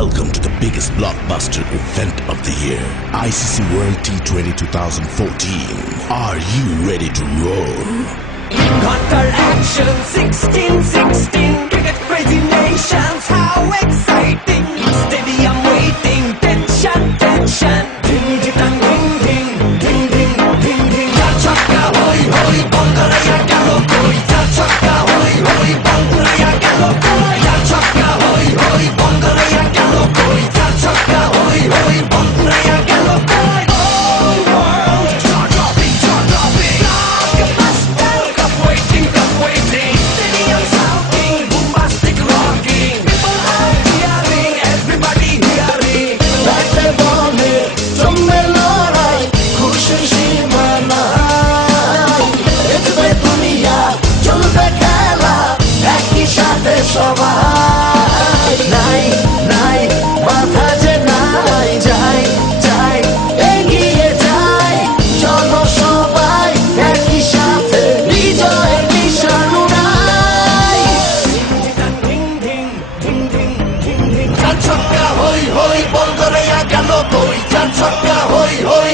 Welcome to the biggest blockbuster event of the year, ICC World T20 2014. Are you ready to roll? Counter action 16-16, cricket crazy nations, how exciting! Stadium waiting, tension, tension. Ding ding ding ding ding ding ding ding. Ja chakka hoi hoi, bongaraya gelo koi. Ja chakka hoi hoi, bongaraya gelo koi. Ja chakka hoi hoi, bongaraya gelo koi. Ja chakka hoi hoi, bongaraya gelo koi. Oh world, jaw dropping, jaw dropping. Blockbuster, cup waiting, cup waiting. Stadium shouting, bombastic rocking. People are hearing, everybody hearing. ব্যাটে বলে জমবে লড়াই, খুশির সীমা নাই। দেখবে দুনিয়া, চলবে খেলা, একই সাথে সবাই। নাই নাই মাথা যে নাই, যাই যাই এগিয়ে যাই। চলো সবাই একই সাথে, বিজয়ের নিশান উড়াই। Ding ding ding ding ding ding. চার ছক্কা হই হই, বল ধরে গেল কই। চার ছক্কা হই হই।